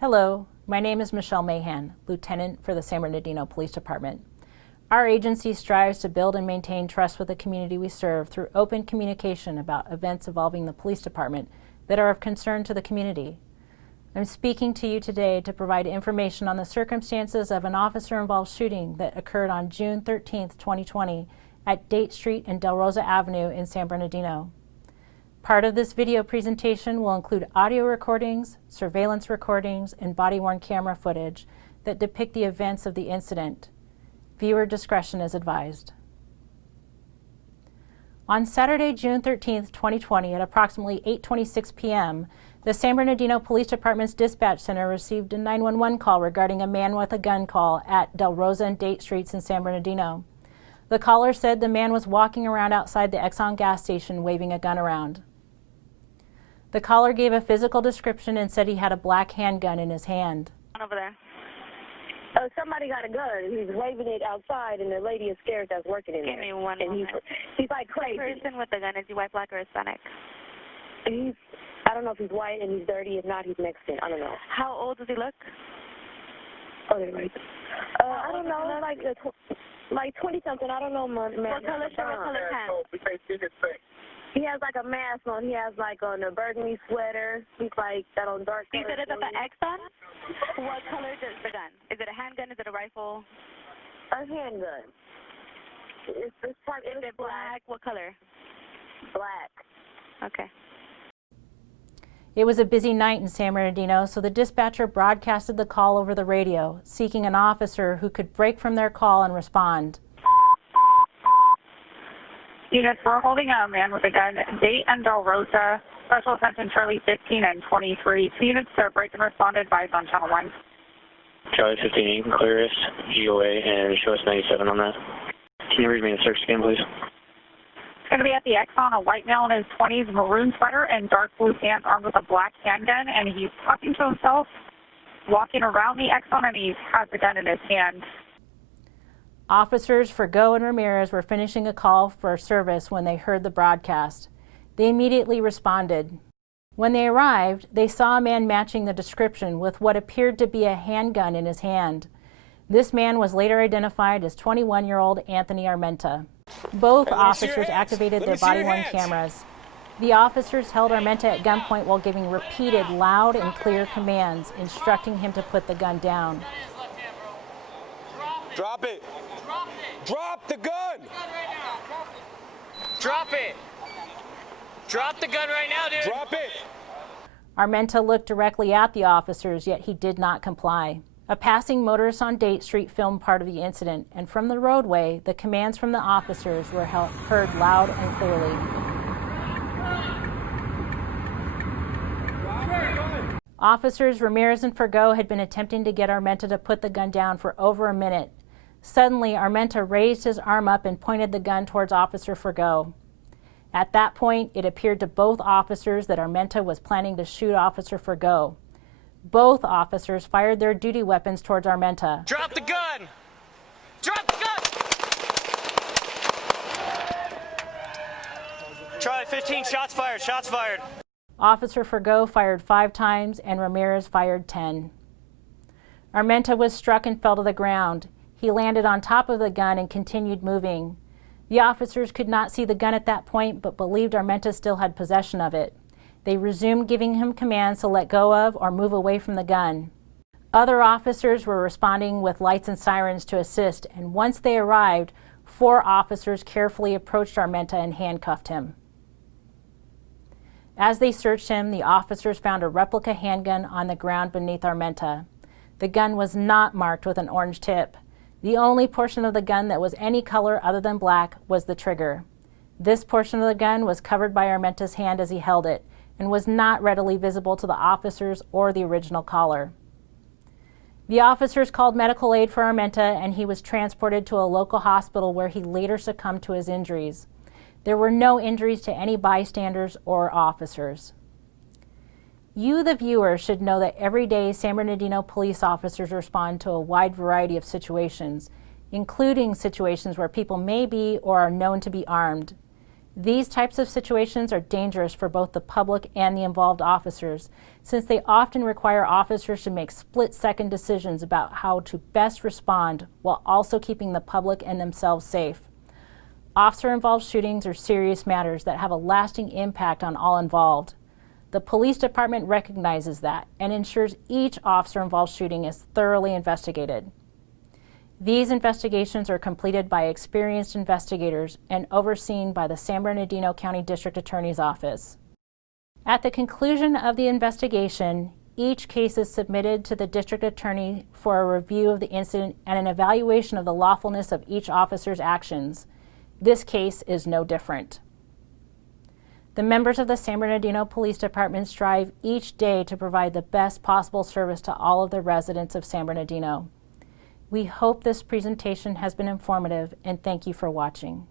Hello, my name is Michelle Mahan, Lieutenant for the San Bernardino Police Department. Our agency strives to build and maintain trust with the community we serve through open communication about events involving the police department that are of concern to the community. I'm speaking to you today to provide information on the circumstances of an officer-involved shooting that occurred on June 13, 2020 at Date Street and Del Rosa Avenue in San Bernardino. Part of this video presentation will include audio recordings, surveillance recordings, and body-worn camera footage that depict the events of the incident. Viewer discretion is advised. On Saturday, June 13, 2020, at approximately 8:26 p.m., the San Bernardino Police Department's dispatch center received a 911 call regarding a man with a gun call at Del Rosa and Date Streets in San Bernardino. The caller said the man was walking around outside the Exxon gas station waving a gun around. The caller gave a physical description and said he had a black handgun in his hand. Over there. Somebody got a gun. He's waving it outside, and the lady is scared that's working in there. Give me one moment. He's like crazy. The person with the gun, is he white, black, or Hispanic? I don't know if he's white and he's dirty. If not, he's Mexican. I don't know. How old does he look? Oh, they're right. I don't know, like 20-something. I don't know, man. What color shirt, what color pants? He has like a mask on. He has like on a burgundy sweater. He's like that on dark color. You said it's at the Exxon? What color is the gun? Is it a handgun? Is it a rifle? A handgun. Is it black? What color? Black. Okay. It was a busy night in San Bernardino, so the dispatcher broadcasted the call over the radio, seeking an officer who could break from their call and respond. Units, we're holding a man with a gun, Date and Del Rosa, special attention Charlie 15 and 23. Two units to break and respond, advised on channel 1. Charlie 15, you can clear us, GOA, and show us 97 on that. Can you read me the search again, please? It's going to be at the Exxon, a white male in his 20s, maroon sweater and dark blue pants, armed with a black handgun, and he's talking to himself, walking around the Exxon, and he has the gun in his hand. Officers Forgo and Ramirez were finishing a call for service when they heard the broadcast. They immediately responded. When they arrived, they saw a man matching the description with what appeared to be a handgun in his hand. This man was later identified as 21-year-old Anthony Armenta. Both officers activated their body-worn cameras. The officers held Armenta at gunpoint while giving repeated loud and clear commands, instructing him to put the gun down. Drop it. Drop the gun! Drop it! Drop the gun right now, dude! Drop it! Armenta looked directly at the officers, yet he did not comply. A passing motorist on Date Street filmed part of the incident, and from the roadway, the commands from the officers were heard loud and clearly. Officers Ramirez and Forgo had been attempting to get Armenta to put the gun down for over a minute. Suddenly, Armenta raised his arm up and pointed the gun towards Officer Forgo. At that point, it appeared to both officers that Armenta was planning to shoot Officer Forgo. Both officers fired their duty weapons towards Armenta. Drop the gun! Drop the gun! Charlie 15, shots fired, shots fired. Officer Forgo fired 5 times and Ramirez fired 10. Armenta was struck and fell to the ground. He landed on top of the gun and continued moving. The officers could not see the gun at that point, but believed Armenta still had possession of it. They resumed giving him commands to let go of or move away from the gun. Other officers were responding with lights and sirens to assist, and once they arrived, 4 officers carefully approached Armenta and handcuffed him. As they searched him, the officers found a replica handgun on the ground beneath Armenta. The gun was not marked with an orange tip. The only portion of the gun that was any color other than black was the trigger. This portion of the gun was covered by Armenta's hand as he held it and was not readily visible to the officers or the original caller. The officers called medical aid for Armenta and he was transported to a local hospital where he later succumbed to his injuries. There were no injuries to any bystanders or officers. You, the viewer, should know that every day San Bernardino police officers respond to a wide variety of situations, including situations where people may be or are known to be armed. These types of situations are dangerous for both the public and the involved officers, since they often require officers to make split-second decisions about how to best respond while also keeping the public and themselves safe. Officer-involved shootings are serious matters that have a lasting impact on all involved. The police department recognizes that and ensures each officer-involved shooting is thoroughly investigated. These investigations are completed by experienced investigators and overseen by the San Bernardino County District Attorney's Office. At the conclusion of the investigation, each case is submitted to the District Attorney for a review of the incident and an evaluation of the lawfulness of each officer's actions. This case is no different. The members of the San Bernardino Police Department strive each day to provide the best possible service to all of the residents of San Bernardino. We hope this presentation has been informative, and thank you for watching.